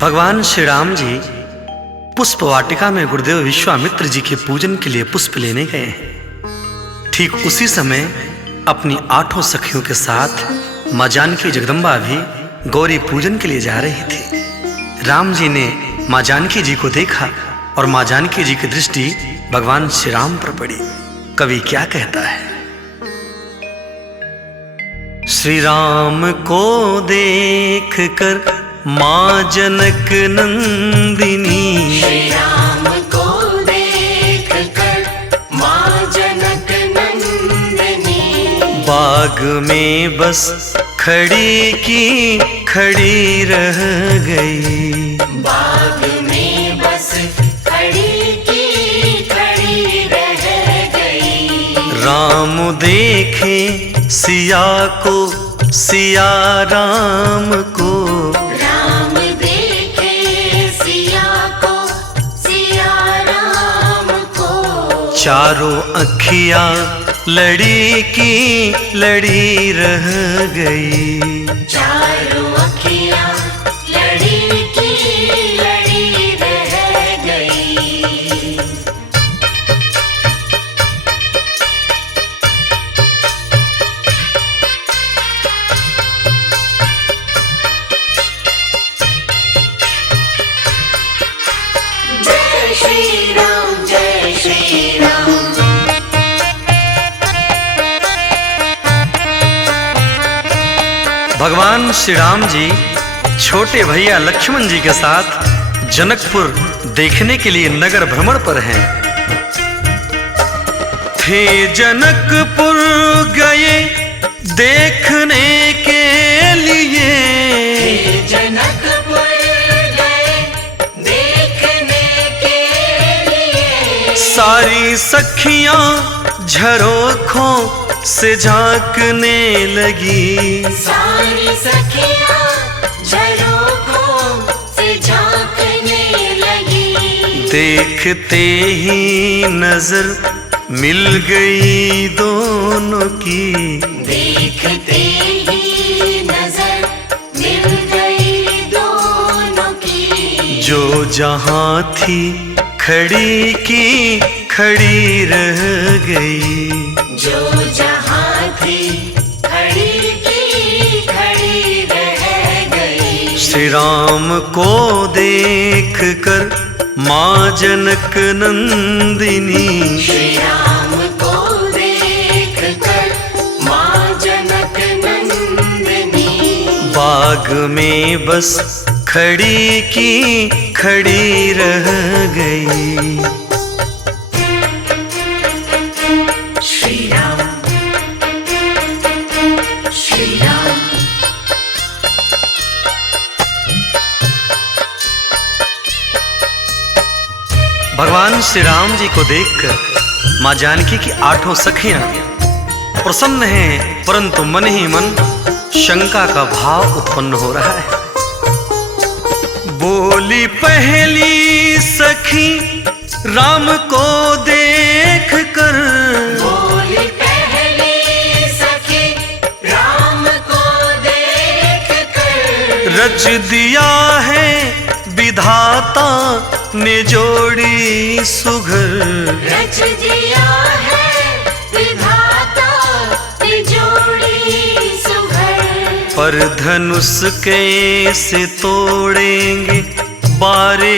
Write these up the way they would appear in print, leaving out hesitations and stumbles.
भगवान श्री राम जी पुष्प वाटिका में गुरुदेव विश्वामित्र जी के पूजन के लिए पुष्प लेने गए हैं। ठीक उसी समय अपनी 8 सखियों के साथ मां जानकी जगदम्बा भी गौरी पूजन के लिए जा रही थी। राम जी ने मां जानकी जी को देखा और मां जानकी जी की दृष्टि भगवान श्री राम पर पड़ी। कवि क्या कहता है? श्री राम को देख कर मां जनक नंदिनी, श्री राम को देख कर मां जनक नंदिनी, बाग में बस खड़ी की खड़ी रह गई। बाग में बस खड़ी की खड़ी रह गई। राम देखे सिया को, सिया राम को, राम देखे सिया को, सिया राम को, चारों अखियां लड़ी की लड़ी रह गई। चारों अखियां लड़ी की लड़ी रह गई। जय श्री राम, जय श्री राम। भगवान श्री राम जी छोटे भैया लक्ष्मण जी के साथ जनकपुर देखने के लिए नगर भ्रमण पर हैं। थे जनकपुर गए देखने के लिए, जनकपुर गए देखने के लिए, सारी सखियां झरोखों से झांकने लगी। सारी सखियां झरोखों से झांकने लगी। देखते ही नजर मिल गई दोनों की, देखते ही नजर मिल गई दोनों की। जो जहां थी खड़ी की खड़ी रह गई। जो जहां थी खड़ी की खड़ी रह गई। श्री राम को देख कर मां जनक नंदिनी, श्री राम को देख कर मां जनक नंदिनी, बाग में बस खड़ी की खड़ी रह गई। श्री राम, श्री राम। भगवान श्री राम जी को देखकर मां जानकी की 8 सखियां प्रसन्न हैं, परंतु मन ही मन शंका का भाव उत्पन्न हो रहा है। बोली पहली सखी राम को देख कर, बोली पहली सखी राम को देख कर, रच दिया है विधाता ने जोड़ी सुघर। रच दिया है विधाता ने जोड़ी सुघर। पर धनुष कैसे तोड़ेंगे बारे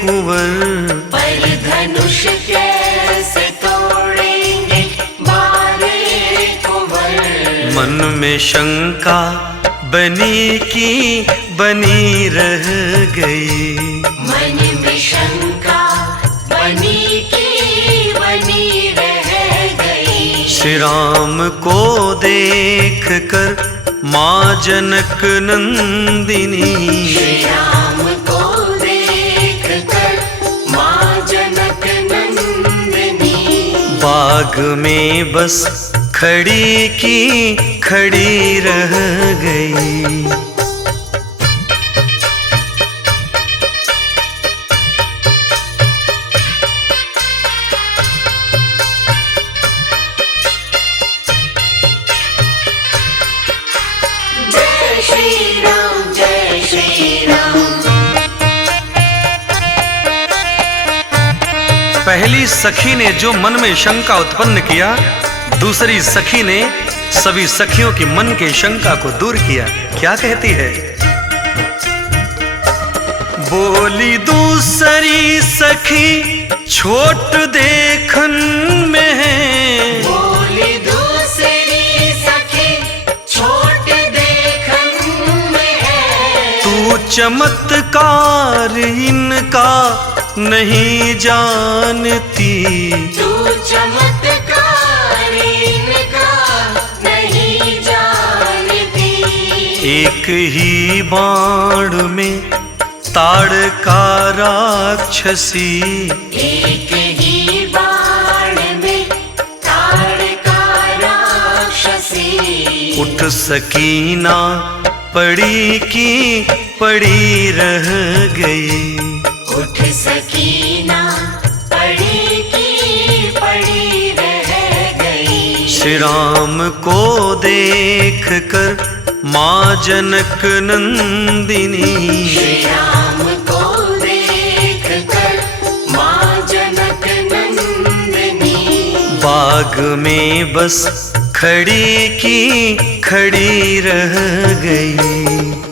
कुंवर, पर धनुष कैसे तोड़ेंगे बारे कुंवर। मन में शंका बनी की बनी रह गई। मन में शंका बनी की बनी रह गई। श्री राम को देख कर मां जनक नंदिनी, श्री राम को देख कर मां जनक नंदिनी, बाग में बस खड़ी की खड़ी रह गई। जय श्री राम, जय श्री राम। पहली सखी ने जो मन में शंका उत्पन्न किया, दूसरी सखी ने सभी सखियों की मन के शंका को दूर किया। क्या कहती है? बोली दूसरी सखी छोट देखन में है, बोली दूसरी सखी छोट देखन में है, तू चमत्कार इनका नहीं जानती, तू चमत्कार इनका नहीं जानती। एक ही बाण में ताड़का राक्षसी, एक ही बाण में ताड़का राक्षसी, उठ सकी ना पड़ी की पड़ी रह गई, उठ सकी ना पड़ी की पड़ी रह गई। श्री राम को देख कर माँ जनक नंदिनी, श्री राम को देख कर माँ जनक नंदिनी, बाग में बस खड़ी की खड़ी रह गई।